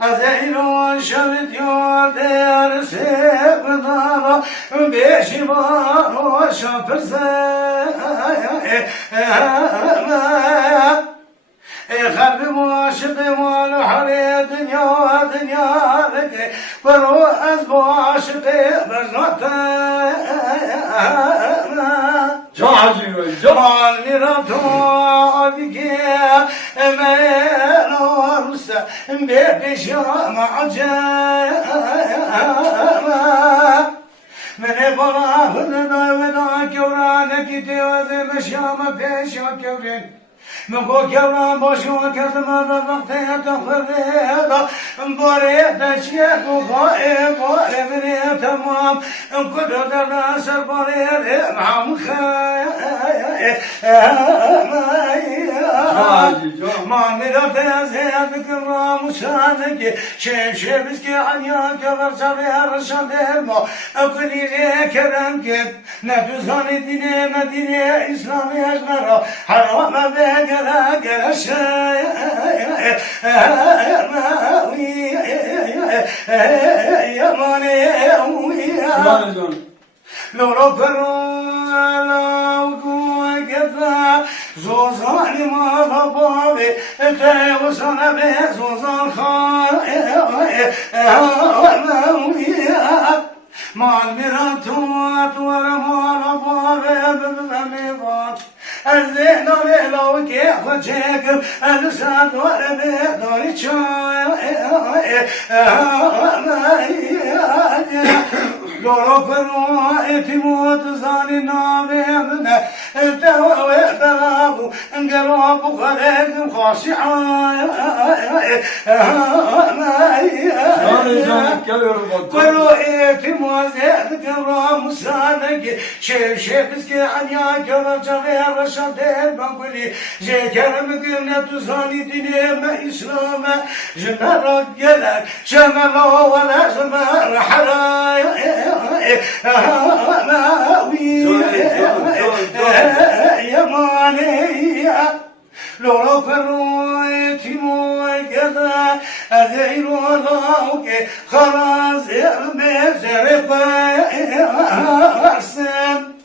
Azeyro şevit yol derse bıdara beşi var o şapırsa kalbim aşıdım ol hale dünya dünyadaki Varo az bu aşıkı beznata Cemal miratı adike emen olsa بپیشم عجب من بلا خلنا ودا كورانك تيوز مشام پیشم كورين مگو کوران باشو کردم وقت تخریدا باره تشیه تو خواهی باره منی تمام کدو در سر باره هم ما میرفت از هیئت کرام شانگی شمشیرش که آنیا که ورشاوی هرشان ما اکنی کرم که نتوزانی دینه مدینه اسلامی اجمرا حرام بگره گرشه یمانی لورو کرو زوزانی ما بابی تیوسان به زوزان مال میران تو مال بابی بمیوان از ذهنان لو که خود چکم از سادوار به داری لورو کنو اتموت زانی نامه منه تهوه بلابو انقلابو خلق خاشعان کنو اتموت کرام سانگ شیفز که عنیا کرم چغیر رشده بانگولی جکرم گرنه تو زانی دینه ما اسلام جنرا گلک شملا ولا جمر حرای يمانية لولو كرويتي موجدة أذيرو ضوك خلاص بزرق أحسن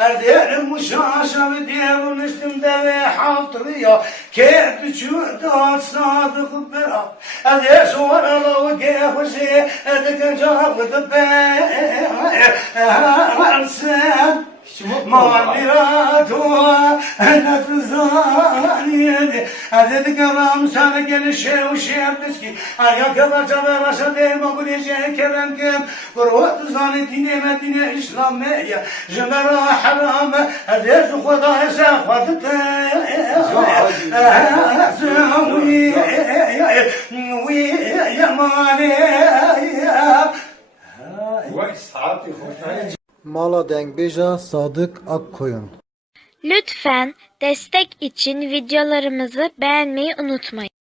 أذير المشاشة بدير ونشتم دوي حاطرية كيف تشوت صادق برا أذير صور الله كيف وشي أذيك جاب أحسن مغامراتو نفزاني أذيك رام سانك الشيء وشيء بسكي أيا كبر جبر رشد المقولي جاي كلام كم قروت زاني ديني مدينة إسلامية جمرا حرام أذيك خدا سافرت وي يا ماني Mala Dengbeja Sadık Akkoyun. Lütfen destek için videolarımızı beğenmeyi unutmayın.